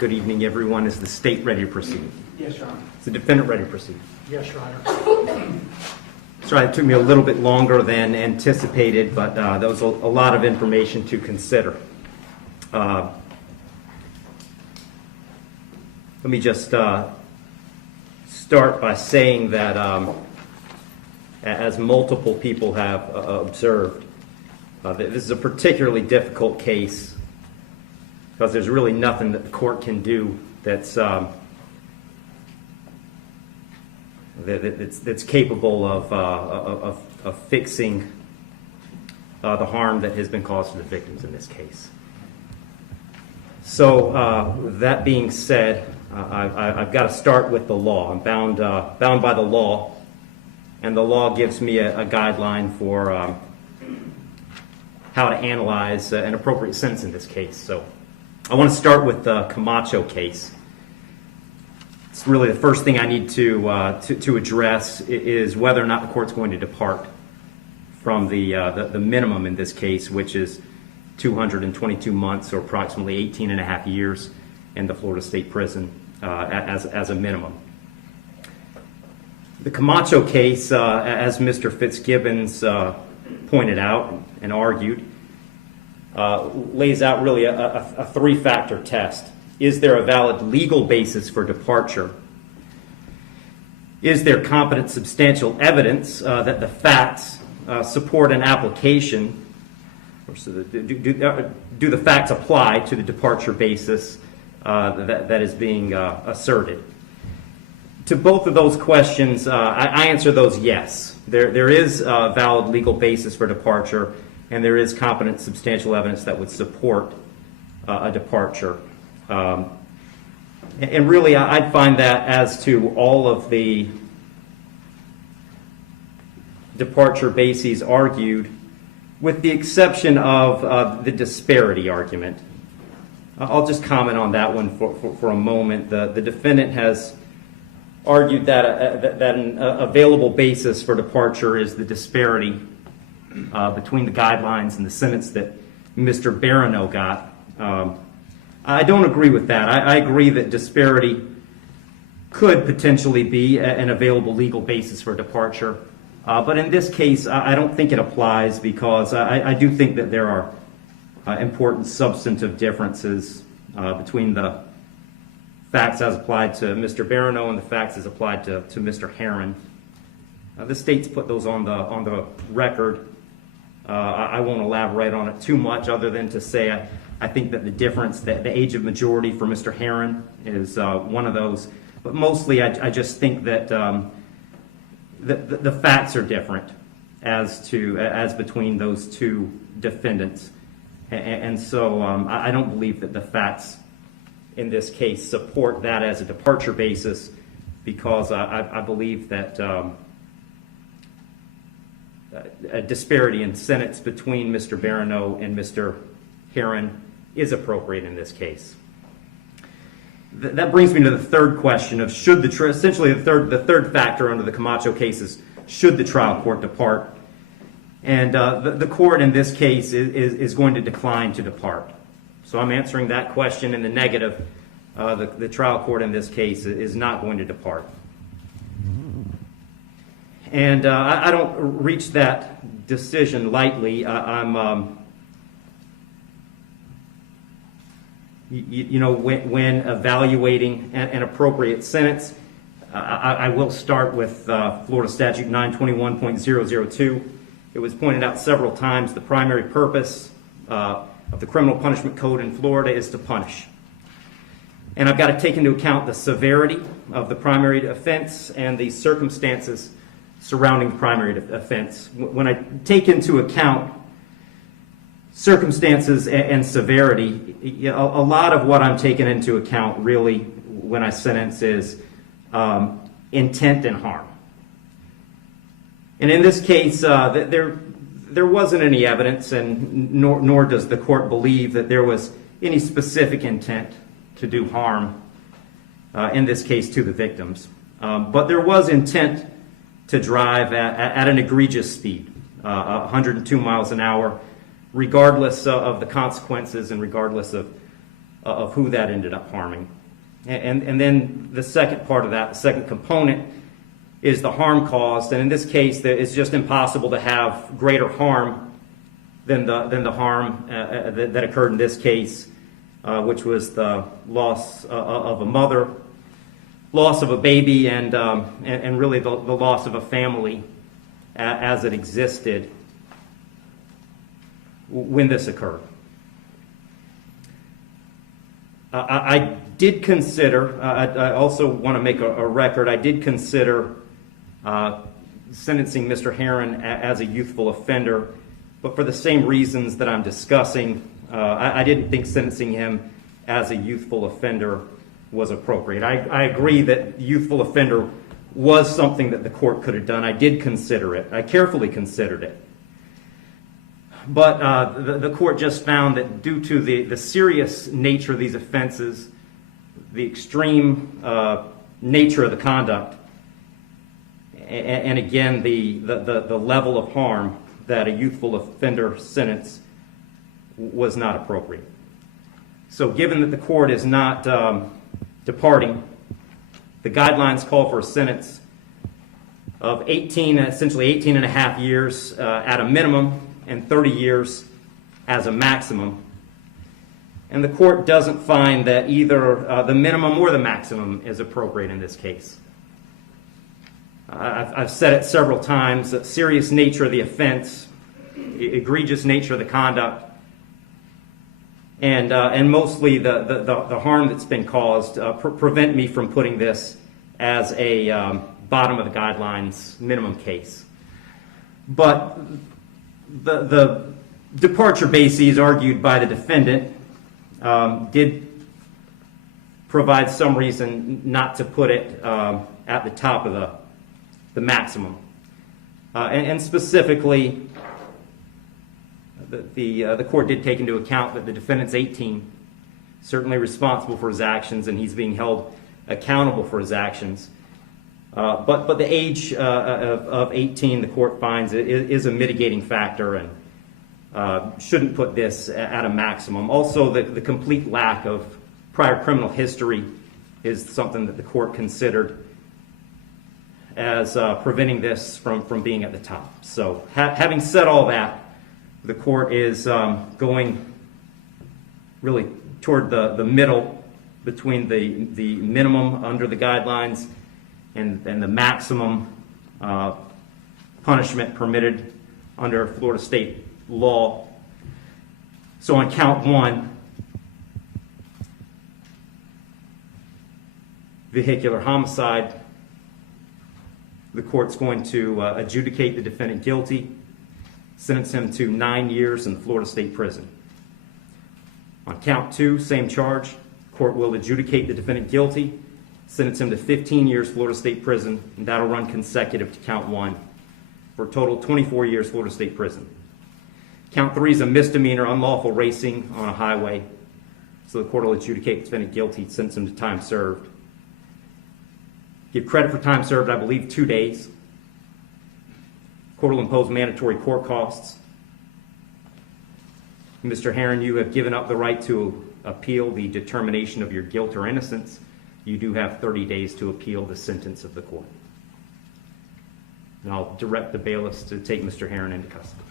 Good evening, everyone. Is the state ready to proceed? Yes, Your Honor. Is the defendant ready to proceed? Yes, Your Honor. Sorry, it took me a little bit longer than anticipated, but there was a lot of information to consider. Let me just start by saying that as multiple people have observed, this is a particularly difficult case because there's really nothing that the court can do that's capable of fixing the harm that has been caused to the victims in this case. So that being said, I've got to start with the law. I'm bound by the law, and the law gives me a guideline for how to analyze an appropriate sentence in this case. So I want to start with the Camacho case. It's really the first thing I need to address is whether or not the court's going to depart from the minimum in this case, which is 222 months or approximately 18 and a half years in the Florida State Prison as a minimum. The Camacho case, as Mr. Fitzgibbons pointed out and argued, lays out really a three-factor test. Is there a valid legal basis for departure? Is there competent substantial evidence that the facts support an application? Or so do the facts apply to the departure basis that is being asserted? To both of those questions, I answer those yes. There is a valid legal basis for departure, and there is competent substantial evidence that would support a departure. And really, I'd find that as to all of the departure bases argued, with the exception of the disparity argument. I'll just comment on that one for a moment. The defendant has argued that an available basis for departure is the disparity between the guidelines and the sentence that Mr. Barano got. I don't agree with that. I agree that disparity could potentially be an available legal basis for departure. But in this case, I don't think it applies because I do think that there are important substantive differences between the facts as applied to Mr. Barano and the facts as applied to Mr. Herron. The state's put those on the record. I won't elaborate on it too much other than to say I think that the difference, the age of majority for Mr. Herron is one of those. But mostly I just think that the facts are different as between those two defendants. And so I don't believe that the facts in this case support that as a departure basis because I believe that a disparity in sentence between Mr. Barano and Mr. Herron is appropriate in this case. That brings me to the third question of should essentially the third factor under the Camacho case is should the trial court depart? And the court in this case is going to decline to depart. So I'm answering that question in the negative. The trial court in this case is not going to depart. And I don't reach that decision lightly. When evaluating an appropriate sentence, I will start with Florida Statute 921.002. It was pointed out several times the primary purpose of the Criminal Punishment Code in Florida is to punish. And I've got to take into account the severity of the primary offense and the circumstances surrounding the primary offense. When I take into account circumstances and severity, a lot of what I'm taking into account really when I sentence is intent and harm. And in this case, there wasn't any evidence, and nor does the court believe that there was any specific intent to do harm, in this case to the victims. But there was intent to drive at an egregious speed, 102 miles an hour, regardless of the consequences and regardless of of who that ended up harming. And then the second part of that, the second component, is the harm caused. And in this case, it's just impossible to have greater harm than the harm that occurred in this case, which was the loss of a mother, loss of a baby, and really the loss of a family as it existed when this occurred. I did consider, I also want to make a record, I did consider sentencing Mr. Herron as a youthful offender, but for the same reasons that I'm discussing, I didn't think sentencing him as a youthful offender was appropriate. I agree that youthful offender was something that the court could have done. I did consider it. I carefully considered it. But the court just found that due to the serious nature of these offenses, the extreme nature of the conduct, and again, the level of harm, that a youthful offender sentence was not appropriate. So given that the court is not departing, the guidelines call for a sentence of essentially 18 and a half years at a minimum and 30 years as a maximum. And the court doesn't find that either the minimum or the maximum is appropriate in this case. I've said it several times, that serious nature of the offense, egregious nature of the conduct, and mostly the harm that's been caused prevent me from putting this as a bottom of the guidelines minimum case. But the departure bases argued by the defendant did provide some reason not to put it at the top of the maximum. And specifically, the court did take into account that the defendant's 18, certainly responsible for his actions, and he's being held accountable for his actions. But the age of 18, the court finds, is a mitigating factor and shouldn't put this at a maximum. Also, the complete lack of prior criminal history is something that the court considered as preventing this from being at the top. So having said all that, the court is going really toward the middle between the minimum under the guidelines and the maximum punishment permitted under Florida state law. So on count one, vehicular homicide, the court's going to adjudicate the defendant guilty, sentence him to 9 years in the Florida State Prison. On count two, same charge, court will adjudicate the defendant guilty, sentence him to 15 years Florida State Prison, and that'll run consecutive to count one, for a total of 24 years Florida State Prison. Count three is a misdemeanor, unlawful racing on a highway, so the court will adjudicate the defendant guilty, sentence him to time served. Give credit for time served, I believe, 2 days. Court will impose mandatory court costs. Mr. Herron, you have given up the right to appeal the determination of your guilt or innocence. You do have 30 days to appeal the sentence of the court. And I'll direct the bailiffs to take Mr. Herron into custody.